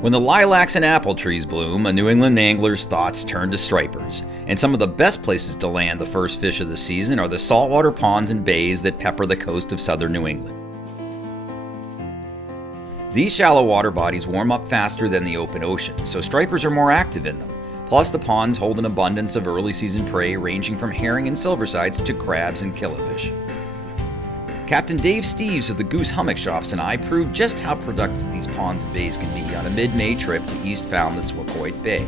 When the lilacs and apple trees bloom, a New England angler's thoughts turn to stripers, and some of the best places to land the first fish of the season are the saltwater ponds and bays that pepper the coast of southern New England. These shallow water bodies warm up faster than the open ocean, so stripers are more active in them. Plus, the ponds hold an abundance of early season prey ranging from herring and silversides to crabs and killifish. Captain Dave Steeves of the Goose Hummock Shops and I proved just how productive these ponds and bays can be on a mid-May trip to East Falmouth's Waquoit Bay.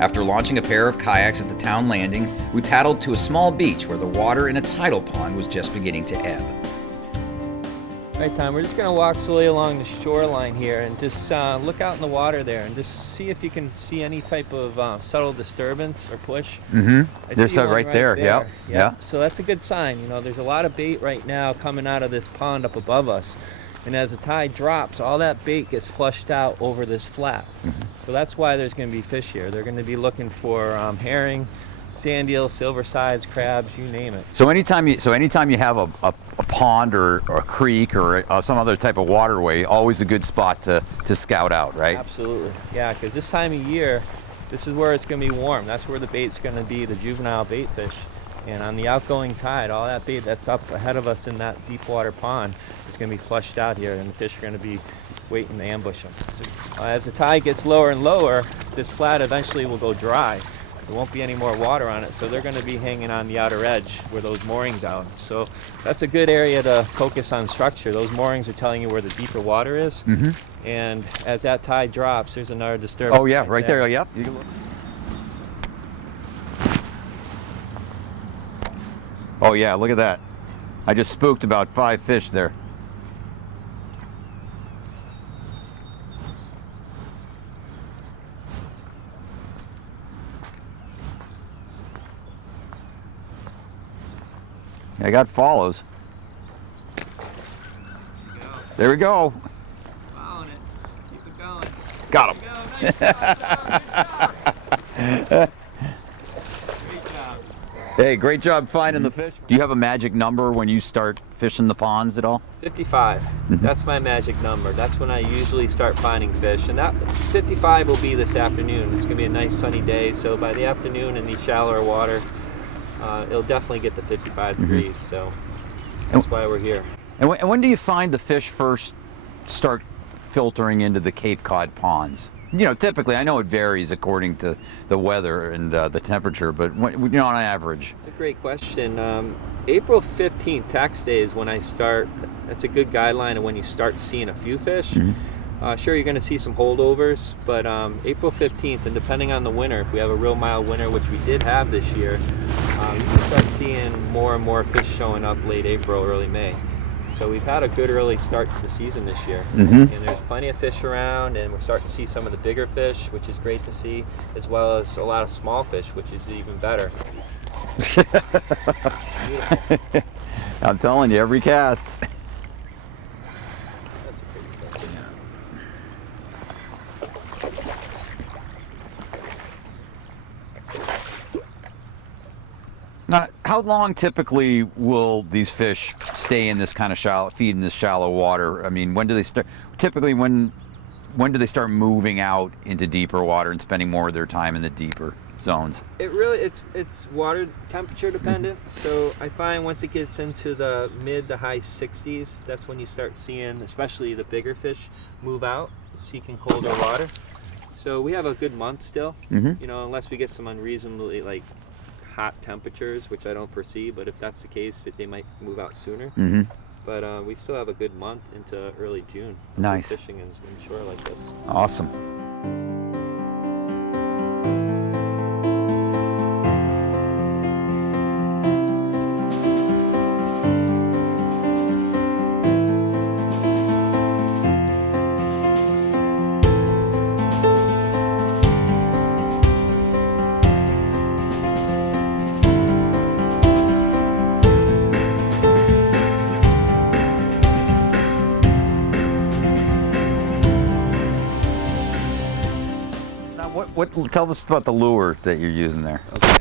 After launching a pair of kayaks at the town landing, we paddled to a small beach where the water in a tidal pond was just beginning to ebb. All right, Tom, we're just going to walk slowly along the shoreline here and just look out in the water there and just see if you can see any type of subtle disturbance or push. There's some right there. Yep. Yeah. So that's a good sign. You know, there's a lot of bait right now coming out of this pond up above us. And as the tide drops, all that bait gets flushed out over this flat. So that's why there's going to be fish here. They're going to be looking for herring, sand eel, silversides, crabs, you name it. So anytime you have a pond or a creek or some other type of waterway, always a good spot to scout out, right? Absolutely. Yeah, because this time of year, this is where it's going to be warm. That's where the bait's going to be, the juvenile bait fish. And on the outgoing tide, all that bait that's up ahead of us in that deep water pond is going to be flushed out here, and the fish are going to be waiting to ambush them. As the tide gets lower and lower, this flat eventually will go dry. There won't be any more water on it, so they're going to be hanging on the outer edge where those moorings out. So that's a good area to focus on structure. Those moorings are telling you where the deeper water is. And as that tide drops, there's another disturbance. Oh yeah, right there. Yep. Oh yeah, look at that. I just spooked about 5 fish there. I got follows. There we go. Following it. Keep it going. Got him. Nice job. Great job. Hey, great job finding the fish. Do you have a magic number when you start fishing the ponds at all? 55. That's my magic number. That's when I usually start finding fish. And that 55 will be this afternoon. It's going to be a nice sunny day. So by the afternoon in the shallower water, it'll definitely get to 55 degrees, so that's why we're here. And when do you find the fish first start filtering into the Cape Cod ponds? You know, typically, I know it varies according to the weather and the temperature, but on average. It's a great question. April 15th, tax day, is when I start. That's a good guideline of when you start seeing a few fish. Sure, you're going to see some holdovers, but April 15th, and depending on the winter, if we have a real mild winter, which we did have this year, you can start seeing more and more fish showing up late April, early May. So we've had a good early start to the season this year. And there's plenty of fish around, and we're starting to see some of the bigger fish, which is great to see, as well as a lot of small fish, which is even better. I'm telling you, every cast. That's a pretty fish. Now, how long typically will these fish stay in this kind of feed in this shallow water? I mean, when do they start? Typically, when do they start moving out into deeper water and spending more of their time in the deeper zones? It really, it's water temperature dependent. So I find once it gets into the mid to high 60s, that's when you start seeing, especially the bigger fish, move out, seeking colder water. So we have a good month still, you know, unless we get some unreasonably hot temperatures, which I don't foresee, but if that's the case, they might move out sooner. But we still have a good month into early June. Nice. Fishing in shore like this. Awesome. Tell us about the lure that you're using there,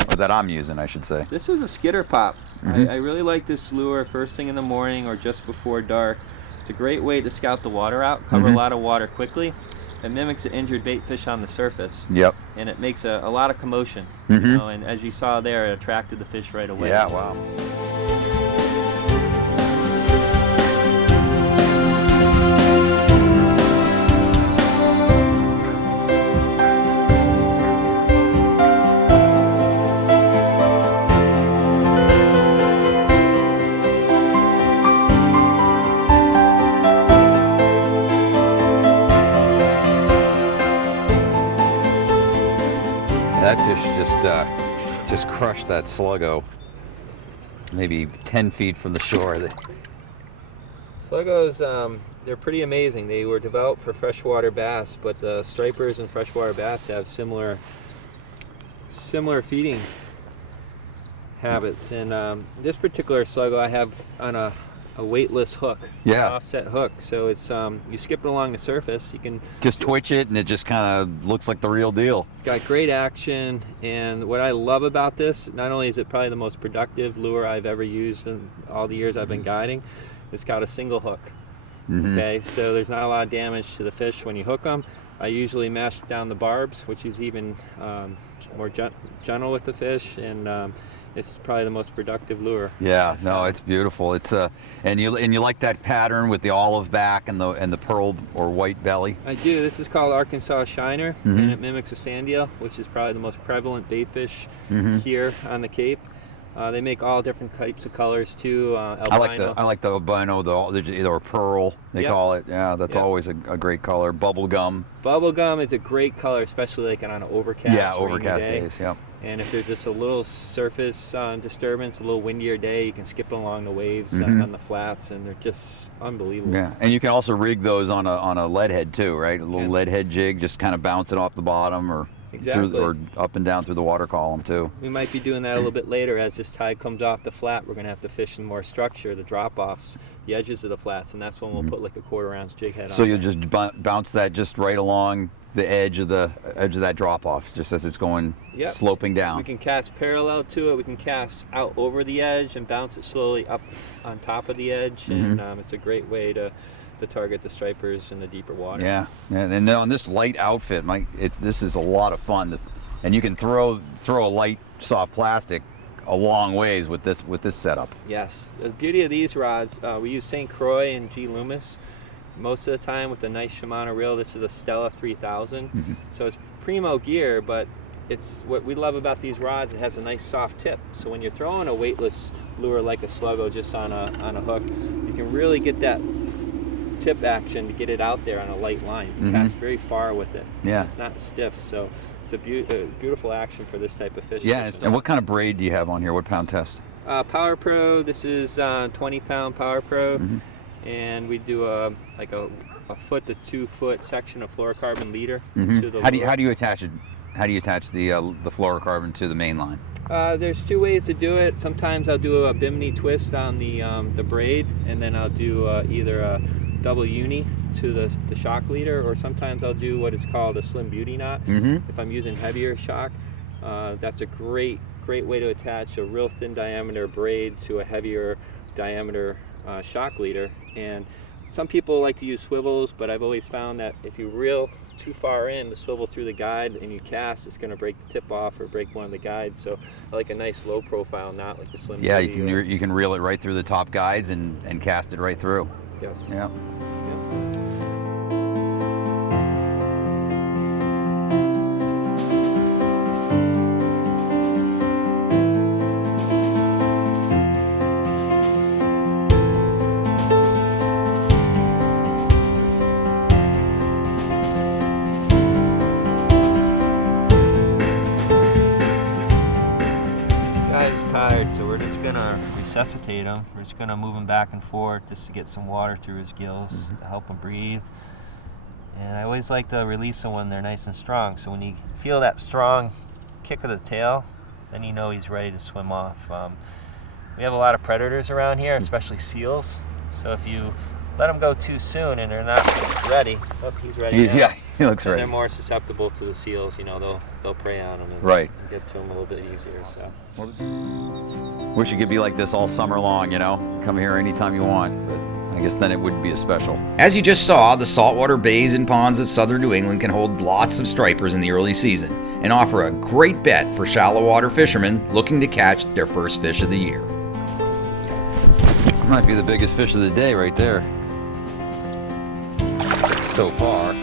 or that I'm using, I should say. This is a skitter pop. I really like this lure first thing in the morning or just before dark. It's a great way to scout the water out, cover a lot of water quickly. it mimics an injured bait fish on the surface. Yep. And it makes a lot of commotion. Mm-hmm. You know, and as you saw there, it attracted the fish right away. Yeah, wow. That fish just crushed that Slug-Go, maybe 10 feet from the shore. Slug-Gos, they're pretty amazing. They were developed for freshwater bass, but stripers and freshwater bass have similar feeding habits. And this particular Slug-Go I have on a weightless hook, Yeah. offset hook. So it's you skip it along the surface. You can Just twitch it and it just kind of looks like the real deal. It's got great action, and what I love about this, not only is it probably the most productive lure I've ever used in all the years I've been guiding, it's got a single hook. Mm-hmm. Okay, so there's not a lot of damage to the fish when you hook them. I usually mash down the barbs, which is even more gentle with the fish, and it's probably the most productive lure. Yeah, no, it's beautiful. It's and you like that pattern with the olive back and the pearl or white belly. I do. This is called Arkansas Shiner, Mm-hmm. and it mimics a sand eel, which is probably the most prevalent bait fish Mm-hmm. here on the Cape. They make all different types of colors too. I like the albino, or pearl they Yep. call it. Yeah, that's Yep. always a great color. Bubblegum. Bubblegum is a great color, especially like on an overcast. Yeah, rainy overcast day. days. Yeah. And if there's just a little surface disturbance, a little windier day, you can skip along the waves Mhm. on the flats, and they're just unbelievable. Yeah, and you can also rig those on a lead head too, right? A little Yeah. lead head jig, just kind of bounce it off the bottom or Exactly. or up and down through the water column too. We might be doing that a little bit later as this tide comes off the flat. We're going to have to fish in more structure, the drop-offs, the edges of the flats, and that's when we'll put like a 1/4 ounce jig head on. So you'll there. just bounce that just right along the edge of that drop off, just as it's going Yep. sloping down. We can cast parallel to it. We can cast out over the edge and bounce it slowly up on top of the edge, and it's a great way to target the stripers in the deeper water. Yeah, and then on this light outfit, this is a lot of fun, and you can throw a light soft plastic a long ways with this setup. Yes, the beauty of these rods, we use St. Croix and G. Loomis most of the time with a nice Shimano reel. This is a Stella 3000, so it's primo gear, but it's what we love about these rods. It has a nice soft tip, so when you're throwing a weightless lure like a Slug-Go just on a hook, you can really get that tip action to get it out there on a light line. You cast very far with it. Yeah. It's not stiff, so it's a beautiful action for this type of fish. Yeah, and what kind of braid do you have on here? What pound test? Power Pro. This is 20-pound Power Pro, and we do a foot to 2 foot section of fluorocarbon leader to the How do lure. you attach it? How do you attach the fluorocarbon to the main line? There's 2 ways to do it. Sometimes I'll do a Bimini twist on the braid, and then I'll do either a double uni to the shock leader, or sometimes I'll do what is called a Slim Beauty knot. If I'm using heavier shock, that's a great way to attach a real thin diameter braid to a heavier diameter shock leader. And some people like to use swivels, but I've always found that if you reel too far in to swivel through the guide and you cast, it's going to break the tip off or break one of the guides. So I like a nice low profile knot like the Slim Yeah, Beauty. you can reel it right through the top guides and cast it right through. Yes. Yeah. Guy's tired, so we're just gonna resuscitate him. We're just gonna move him back and forth just to get some water through his gills to help him breathe. And I always like to release them when they're nice and strong. So when you feel that strong kick of the tail, then you know he's ready to swim off. We have a lot of predators around here, especially seals. So if you let them go too soon and they're not ready, he's ready now. Yeah, he looks And ready. they're more susceptible to the seals. You know, they'll prey on them and, Right. and get to them a little bit easier. So. Wish it could be like this all summer long, you know? Come here anytime you want. But I guess then it wouldn't be a special. As you just saw, the saltwater bays and ponds of southern New England can hold lots of stripers in the early season and offer a great bet for shallow water fishermen looking to catch their first fish of the year. Might be the biggest fish of the day right there. So far.